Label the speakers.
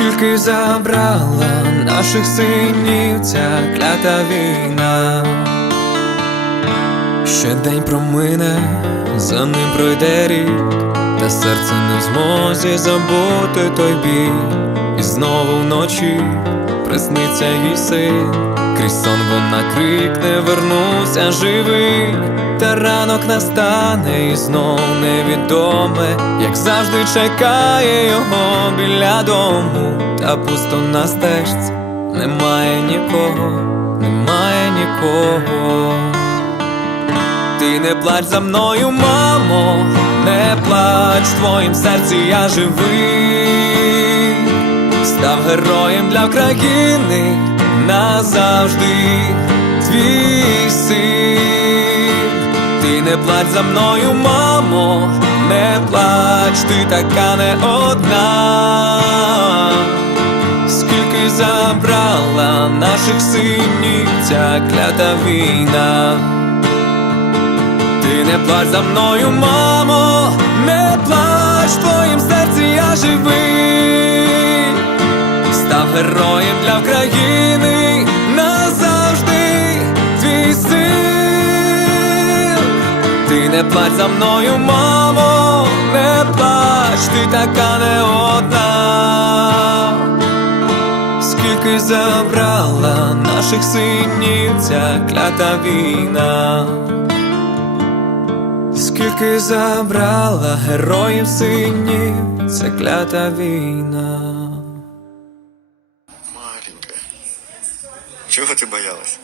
Speaker 1: Скільки забрала наших синів ця клята війна, ще день промине, за ним пройде рік, та серце не в змозі забути той біль, і знову вночі присниться їй син, крізь сон вона крикне, вернуся живий, та ранок настане і знов невідоме, як завжди чекає його біля дому, та пусто на стежці, немає нікого, немає нікого. Ти не плач за мною, мамо, не плач в твоїм серці я живий, став героєм для країни назавжди твій син. Ти не плач за мною, мамо, не плач, ти така не одна. Скільки забрала наших синів ця клята війна. Ти не плач за мною, мамо, не плач, в твоїм серці я живий, став героєм для України плач за мною, мамо, не плач, ти така не одна. Скільки забрала наших синів ця клята війна. Скільки забрала героїв синів ця клята війна.
Speaker 2: Маренька. Чого ти боялась?